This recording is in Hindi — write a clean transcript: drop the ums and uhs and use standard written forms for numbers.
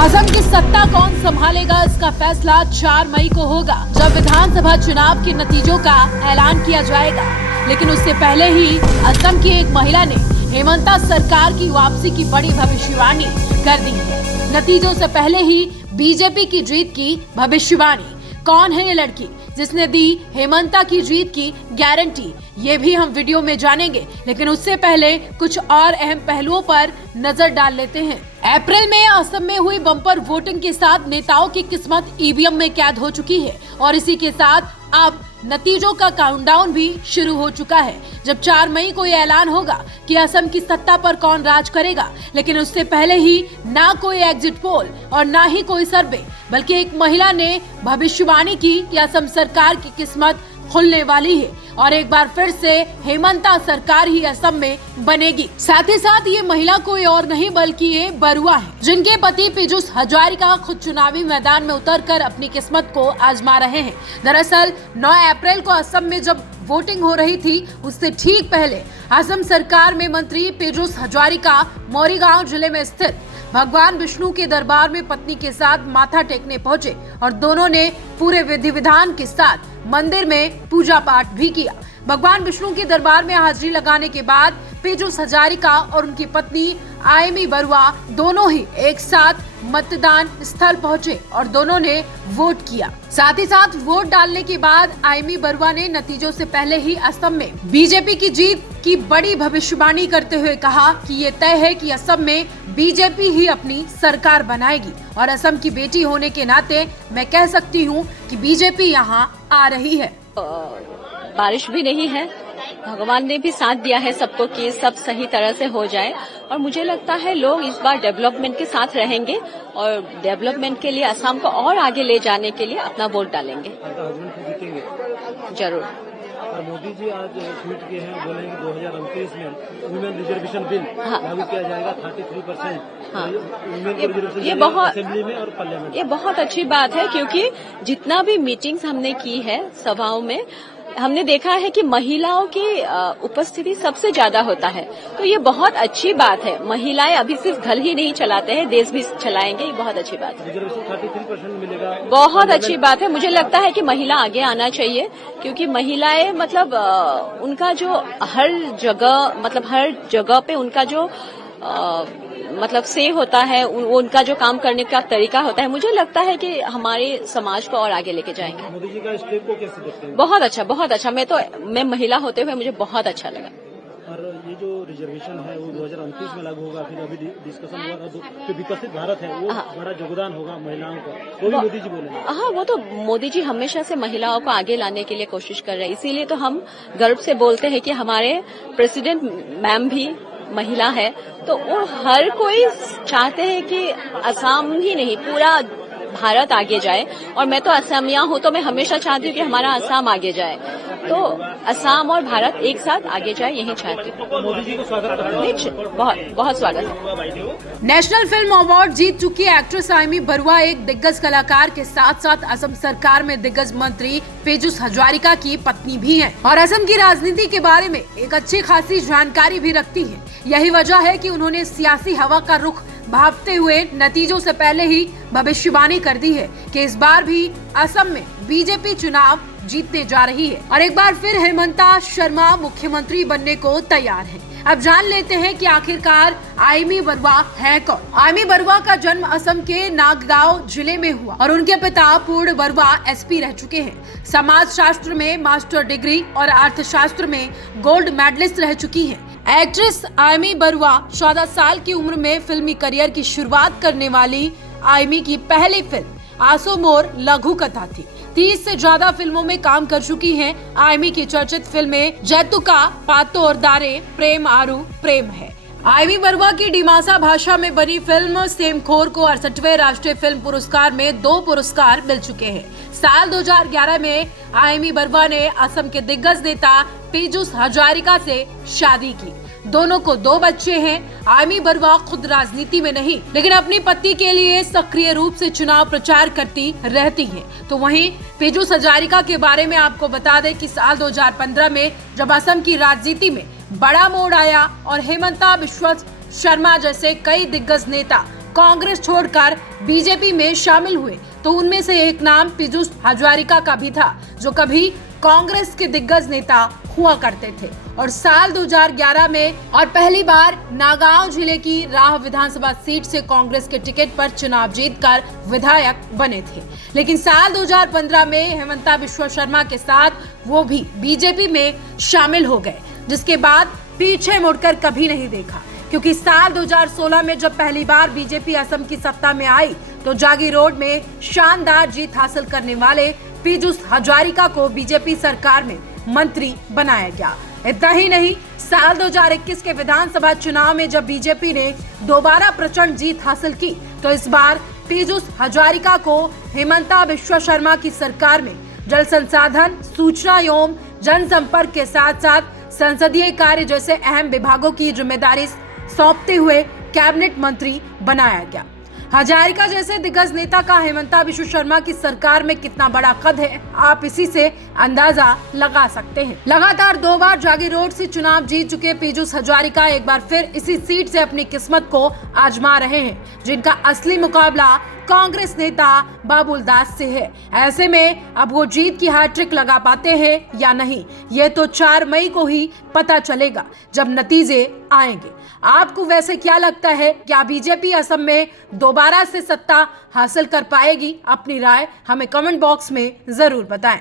असम की सत्ता कौन संभालेगा, इसका फैसला 4 मई को होगा, जब विधानसभा चुनाव के नतीजों का ऐलान किया जाएगा। लेकिन उससे पहले ही असम की एक महिला ने हेमंता सरकार की वापसी की बड़ी भविष्यवाणी कर दी है। नतीजों से पहले ही बीजेपी की जीत की भविष्यवाणी। कौन है ये लड़की जिसने दी हेमंता की जीत की गारंटी, ये भी हम वीडियो में जानेंगे। लेकिन उससे पहले कुछ और अहम पहलुओं पर नजर डाल लेते हैं। अप्रैल में असम में हुई बम्पर वोटिंग के साथ नेताओं की किस्मत ईवीएम में कैद हो चुकी है और इसी के साथ अब नतीजों का काउंटडाउन भी शुरू हो चुका है, जब 4 मई को यह ऐलान होगा कि असम की सत्ता पर कौन राज करेगा। लेकिन उससे पहले ही ना कोई एग्जिट पोल और ना ही कोई सर्वे, बल्कि एक महिला ने भविष्यवाणी की कि असम सरकार की किस्मत खुलने वाली है और एक बार फिर से हेमंता सरकार ही असम में बनेगी। साथ ही साथ ये महिला कोई और नहीं बल्कि ये बरुआ है, जिनके पति पीयूष हजारिका खुद चुनावी मैदान में उतरकर अपनी किस्मत को आजमा रहे हैं। दरअसल 9 अप्रैल को असम में जब वोटिंग हो रही थी, उससे ठीक पहले असम सरकार में मंत्री पीयूष हजारिका मोरीगांव जिले में स्थित भगवान विष्णु के दरबार में पत्नी के साथ माथा टेकने पहुंचे और दोनों ने पूरे विधि विधान के साथ मंदिर में पूजा पाठ भी किया। भगवान विष्णु के दरबार में हाजिरी लगाने के बाद पीयूष हजारिका और उनकी पत्नी आयमी बरुआ दोनों ही एक साथ मतदान स्थल पहुंचे और दोनों ने वोट किया। साथ ही साथ वोट डालने के बाद आयमी बरुआ ने नतीजों से पहले ही असम में बीजेपी की जीत की बड़ी भविष्यवाणी करते हुए कहा कि ये तय है कि असम में बीजेपी ही अपनी सरकार बनाएगी और असम की बेटी होने के नाते मैं कह सकती हूँ कि बीजेपी यहाँ आ रही है। बारिश भी नहीं है, भगवान ने भी साथ दिया है सबको कि सब सही तरह से हो जाए और मुझे लगता है लोग इस बार डेवलपमेंट के साथ रहेंगे और डेवलपमेंट के लिए असम को और आगे ले जाने के लिए अपना वोट डालेंगे। जरूर। और मोदी जी आज ट्वीट किए हैं, बोले हैं कि 2029 में वुमेन रिजर्वेशन बिल लागू किया जाएगा 33%। हाँ, ये बहुत असेंबली में और पार्लियामेंट। ये बहुत अच्छी बात है क्योंकि जितना भी मीटिंग्स हमने की है सभाओं में, हमने देखा है कि महिलाओं की उपस्थिति सबसे ज्यादा होता है, तो ये बहुत अच्छी बात है। महिलाएं अभी सिर्फ घर ही नहीं चलाते हैं, देश भी चलाएंगे, ये बहुत अच्छी बात है। रिजर्वेशन 33% मिलेगा, बहुत अच्छी बात है। मुझे लगता है कि महिला आगे आना चाहिए क्योंकि महिलाएं मतलब उनका जो हर जगह पे उनका जो मतलब से होता है, उनका जो काम करने का तरीका होता है, मुझे लगता है कि हमारे समाज को और आगे लेके जाएंगे। मोदी जी का स्टेप को कैसे देखते हैं? बहुत अच्छा, बहुत अच्छा। मैं महिला होते हुए मुझे बहुत अच्छा लगा। और ये जो रिजर्वेशन है वो 2029 में लागू होगा, फिर अभी डिस्कशन हुआ, जो विकसित भारत है वो बड़ा योगदान होगा महिलाओं का, वो भी मोदी जी बोले। हाँ, वो तो मोदी जी हमेशा से महिलाओं को आगे लाने के लिए कोशिश कर रहे हैं, इसीलिए तो हम गर्व से बोलते हैं कि हमारे प्रेसिडेंट मैम भी महिला है। तो वो हर कोई चाहते हैं कि असम ही नहीं पूरा भारत आगे जाए और मैं तो असमिया हूँ, तो मैं हमेशा चाहती हूँ कि हमारा असम आगे जाए, तो असम और भारत एक साथ आगे जाए, यही चाहती हूँ। मोदी जी को स्वागत, बहुत बहुत स्वागत है। नेशनल फिल्म अवार्ड जीत चुकी एक्ट्रेस आयमी बरुआ एक दिग्गज कलाकार के साथ साथ असम सरकार में दिग्गज मंत्री पीयूष हजारिका की पत्नी भी हैं और असम की राजनीति के बारे में एक अच्छी खासी जानकारी भी रखती है। यही वजह है कि उन्होंने सियासी हवा का रुख भांपते हुए नतीजों से पहले ही भविष्यवाणी कर दी है कि इस बार भी असम में बीजेपी चुनाव जीतने जा रही है और एक बार फिर हेमंता शर्मा मुख्यमंत्री बनने को तैयार है। अब जान लेते हैं कि आखिरकार आयमी बरुआ है कौन। आयमी बरुआ का जन्म असम के नागगांव जिले में हुआ और उनके पिता पूर्ण बरुआ एसपी रह चुके हैं। समाज शास्त्र में मास्टर डिग्री और अर्थशास्त्र में गोल्ड मेडलिस्ट रह चुकी हैं। एक्ट्रेस आयमी बरुआ 14 साल की उम्र में फिल्मी करियर की शुरुआत करने वाली आयमी की पहली फिल्म आसोमोर लघु कथा थी। 30 से ज्यादा फिल्मों में काम कर चुकी हैं। आयमी की चर्चित फिल्में जैतुका, पातो और दारे, प्रेम आरू प्रेम है। आयमी बरुआ की डिमासा भाषा में बनी फिल्म सेमखोर को 68वें राष्ट्रीय फिल्म पुरस्कार में 2 पुरस्कार मिल चुके हैं। साल 2011 में आयमी बरुआ ने असम के दिग्गज नेता पीयूष हजारिका से शादी की। दोनों को 2 बच्चे हैं। आयमी बरुआ खुद राजनीति में नहीं, लेकिन अपनी पति के लिए सक्रिय रूप से चुनाव प्रचार करती रहती हैं। तो वहीं पीयूष हजारिका के बारे में आपको बता दें कि साल 2015 में जब असम की राजनीति में बड़ा मोड़ आया और हेमंता बिश्वा शर्मा जैसे कई दिग्गज नेता कांग्रेस छोड़कर बीजेपी में शामिल हुए, तो उनमें से एक नाम पीयूष हजारिका का भी था, जो कभी कांग्रेस के दिग्गज नेता हुआ करते थे और साल 2011 में और पहली बार नागांव जिले की राह विधानसभा सीट से कांग्रेस के टिकट पर चुनाव जीतकर विधायक बने थे। लेकिन साल 2015 में हेमंता बिश्वा शर्मा के साथ वो भी बीजेपी में शामिल हो गए, जिसके बाद पीछे मुड़कर कभी नहीं देखा, क्योंकि साल 2016 में जब पहली बार बीजेपी असम की सत्ता में आई तो जागीरोड में शानदार जीत हासिल करने वाले पीयूष हजारिका को बीजेपी सरकार में मंत्री बनाया गया। इतना ही नहीं, साल 2021 के विधानसभा चुनाव में जब बीजेपी ने दोबारा प्रचंड जीत हासिल की तो इस बार पीयूष हजारिका को हेमंता बिश्वा शर्मा की सरकार में जल संसाधन, सूचना एवं जनसंपर्क के साथ साथ संसदीय कार्य जैसे अहम विभागों की जिम्मेदारी सौंपते हुए कैबिनेट मंत्री बनाया गया। हजारिका जैसे दिग्गज नेता का हेमंता बिश्वा शर्मा की सरकार में कितना बड़ा कद है, आप इसी से अंदाजा लगा सकते हैं। लगातार 2 बार जागीरोड से चुनाव जीत चुके पीयूष हजारिका एक बार फिर इसी सीट से अपनी किस्मत को आजमा रहे हैं, जिनका असली मुकाबला कांग्रेस नेता बाबुल दास से है। ऐसे में अब वो जीत की हैट्रिक लगा पाते हैं या नहीं, ये तो 4 मई को ही पता चलेगा जब नतीजे आएंगे। आपको वैसे क्या लगता है, क्या बीजेपी असम में दोबारा से सत्ता हासिल कर पाएगी? अपनी राय हमें कमेंट बॉक्स में जरूर बताएं।